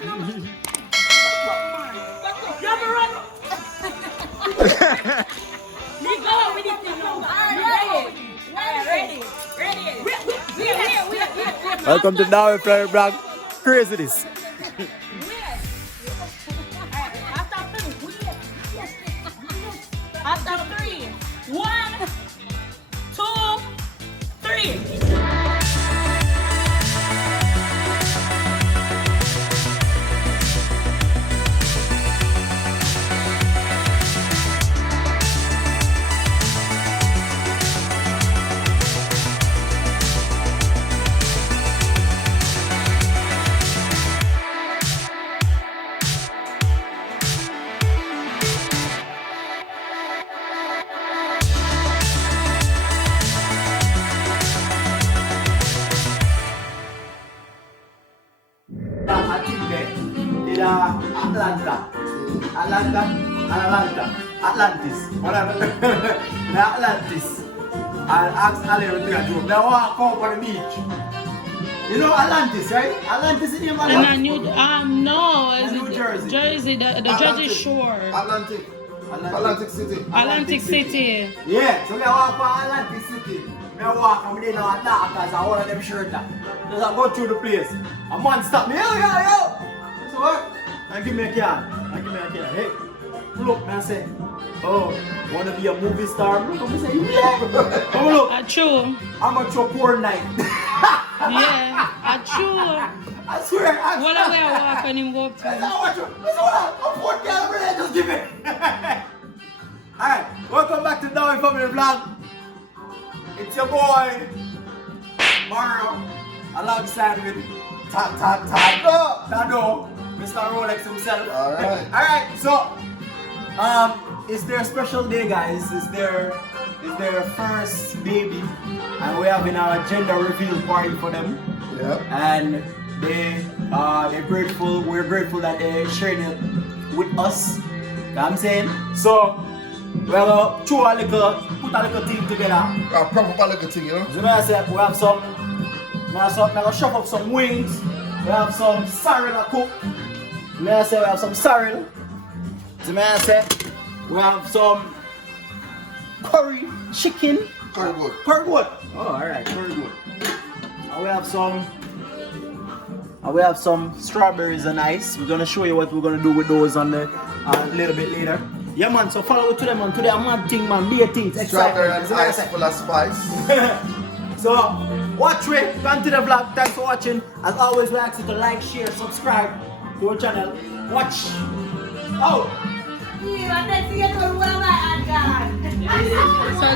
You have to run. We go with it. Ready. Welcome to Darby Family Vlog. Craziness. After 3, 1, 2, 3. Atlantis. Whatever. The Atlantis. I'll ask Ali to take a joke. They walk out on the beach. You know Atlantis, right? Atlantis in New Jersey. Jersey, the Jersey Shore. Atlantic City. Atlantic City. Yeah, so they walk on Atlantic City. They walk and they know attack because I want them shirt that. Just I go through the place. A man stop me. Yo. So what? And give me a can. Hey, look, man, I say, oh, wanna be a movie star? Look, I say, yeah. Oh, look. True. I'm a poor night. Yeah, true. I swear. What are we walking him go up to? I'm poor girl, just give it. Alright, welcome back to Darby Family Vlog. It's your boy, Mario, alongside with Tado, Mr. Rolex himself. Alright, so it's their special day, guys. It's their first baby, and we're having our gender reveal party for them. Yep. And they're grateful. We're grateful that they're sharing it with us. You know what I'm saying? So we're gonna put a little team together. A proper little thing, you know? So we have chop up some wings. We have some sorrel to cook. We have some sorrel. So we have some curry chicken. Curry good. Oh, alright, curry good. And we have some strawberries and ice. We're gonna show you what we're gonna do with those on the a little bit later. Yeah, man. So follow it to them, man. Today I'm mad thing, man. Be a thing. Strawberry and ice full of spice. So watch it. Continue the vlog. Thanks for watching. As always, we ask you to like, share, subscribe to our channel. Watch. Oh. So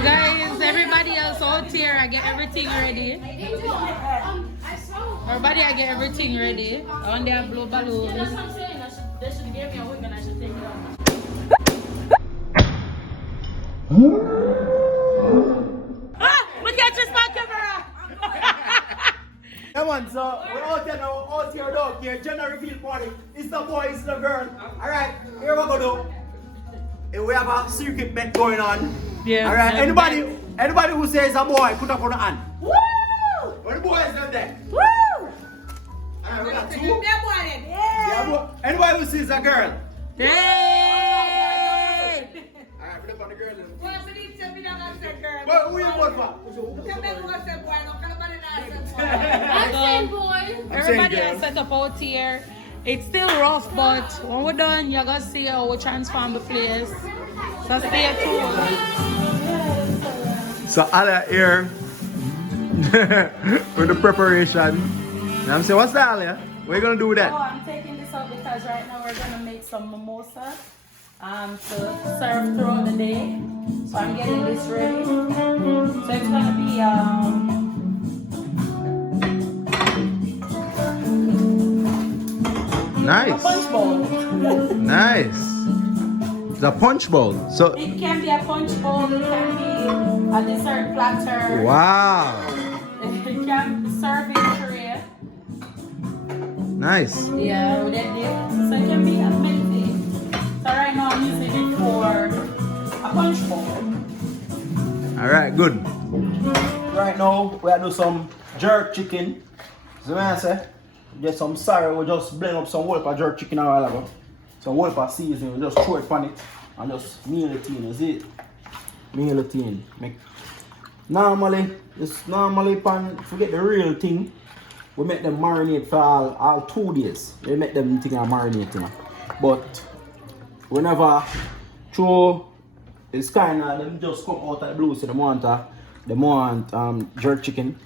guys, everybody else out here, I get everything ready. Everybody, I get everything ready. On there, blow balloons. That's what I'm saying. They should give me a wig and I should take it off. Look at your spot camera. Come on, so we're out here now, out here, dog here, gender reveal party. It's the boy, it's the girl. Alright, here we go do. We have a secret bet going on. Yeah. Alright, anybody who says a boy, put up on the hand. Woo! What the boys done there? Woo! Alright, we got two. Yeah, anybody who says a girl. Hey! Alright, put up on the girl. Well, But who you vote for? Everybody has set up out here. It's still rough, but when we're done, you're gonna see how we transform the place. So stay tuned. So Alia here with the preparation. And I'm saying, what's that, Alia? What are you gonna do with that? Oh, I'm taking this out because right now we're gonna make some mimosa to serve throughout the day. So I'm getting this ready. So it's gonna be Nice. a punch bowl. Nice. The punch bowl. So It can be a punch bowl, it can be a dessert platter. wow. It can serve in a tray. Nice. Yeah, with that dip. So it can be a many things. So right now I'm using it for a punch bowl. Alright, good. Right now we are do some jerk chicken. So what I say? Get some sorry, we just blend up some whole jerk chicken and all that. Some whole seasoning, we just throw it on it and just meal it in, is it? Meal it in. Normally, forget the real thing. We make them marinate for all 2 days. We make them think of marinating. But whenever through it's kinda them just come out of the blue, so they want jerk chicken.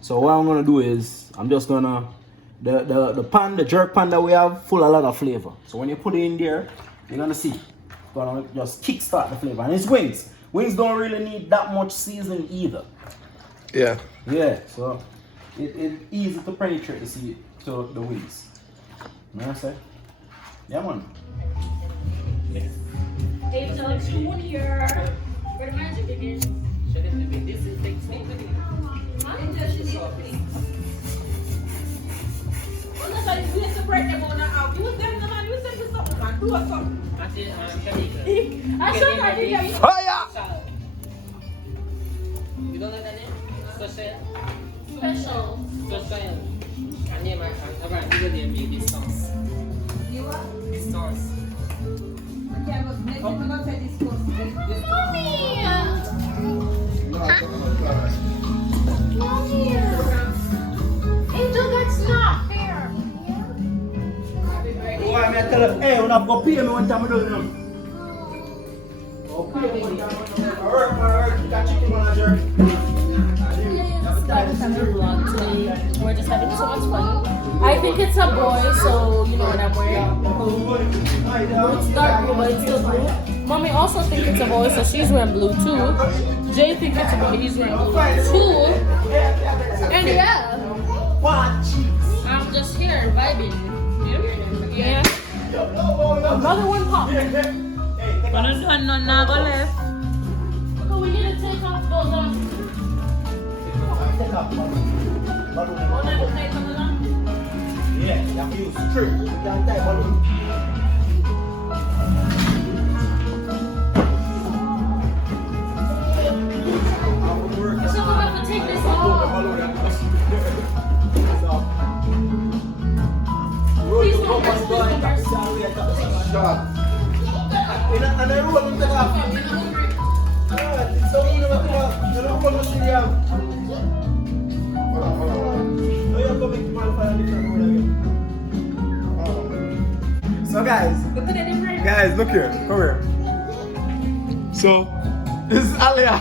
So what I'm gonna do is I'm just gonna the jerk pan that we have full of a lot of flavor. So when you put it in there, you're gonna see. It's gonna just kickstart the flavor. And it's wings. Wings don't really need that much seasoning either. Yeah. Yeah, so it's easy to penetrate to the wings. You know what I'm saying? Yeah, man. Hey, so it's here. Where the magic again? Should it be disinfect steak? Huh? Well, that's why we separate them on now. You was them, man. You said something, man. Do something. I showed her video. Fire! You don't know that name? Social? Special. Social. And name I'm going to name you this sauce. You what? This sauce. Yeah, but maybe we're not say this sauce. Mommy! Mommy! Angel, that's not fair. Why I tell her, hey, when I go pay me one time I do it. Okay, one time I work, got chicken on a jerk. We're just having so much fun. I think it's a boy, so you know what I'm wearing. It's dark blue, but it's still blue. Mommy also thinks it's a boy, so she's wearing blue too. Jay thinks it's a boy, he's wearing blue too. And yeah, I'm just here vibing. Yeah. Another one pop. But no, go left. So we need to take off those Yeah, you have to use strip. You can't tie balloon. So we have to take this off. Please don't press the Shot. And I roll into that. So you know what to So guys, look here, come here. So this is Alia.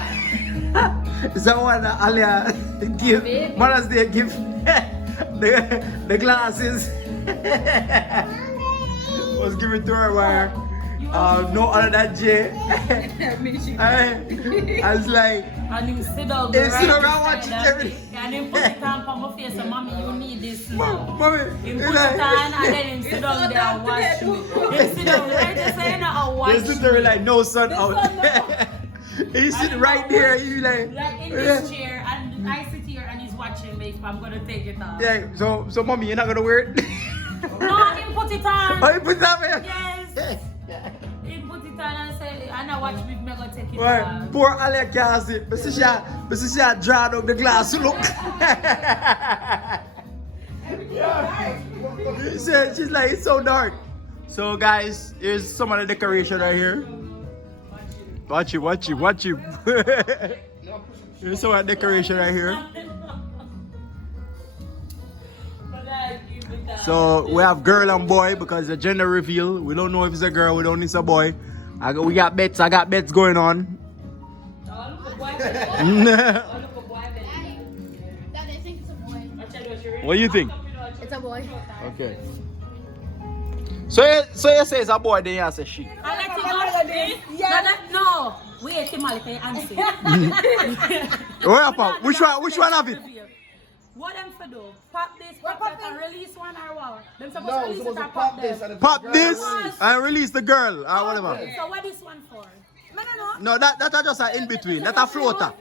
Is that one that Alia give Mother's Day gift? the glasses was given to her by no other than Jay. I was like, and you sit down hey, sit down and watch everything. And then put it on for my face and mommy, you need this now. Mommy, You put it on and then you sit down there and watch me. You sit down right there saying and watch there's literally like no sun out. He sit right there, you like in this chair and I sit here and he's watching me, so I'm gonna take it off. Yeah, so mommy, you're not gonna wear it? No, I didn't put it on. Oh, you put it on there? Yes. He put it on and said, and I watch me, I'm gonna take it Right. off. Poor Alia can't see it. But she draw down the glass, look. She's like, it's so dark. So guys, here's some of the decoration right here. Watch you. Here's some of the decoration right here. So we have girl and boy because the gender reveal. We don't know if it's a girl, we don't know if it's a boy. I got bets going on. Daddy, I think it's a boy. What do you think? It's a boy. Okay. So you say it's a boy, then you say she. I like to go. Yeah. No. Wait, Timali, can you answer? Which one of it? What them for do? Pop this, pop that, and release one or what? Them supposed to No, release supposed it to or pop this them? and Pop this and release the girl or whatever. So what this one for? No, that's just an in between. That's a floater. A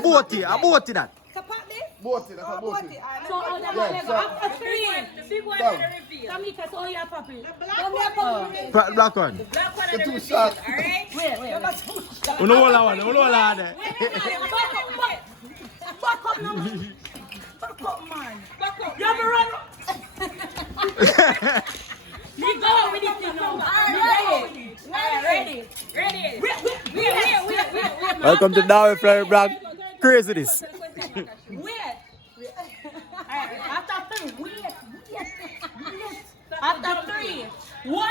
boaty that. Boaty, that's a boaty. So all them Yeah, yeah, so- after three. The big one Down. the reveal. Tamika, so you pop it. Black one. The two shots. Wait. Uno wala there. Back up, man. You have to run. Me go with it, you know. Ready. Wait. Welcome to Darby Family Vlog. Craziness. After 3, 1.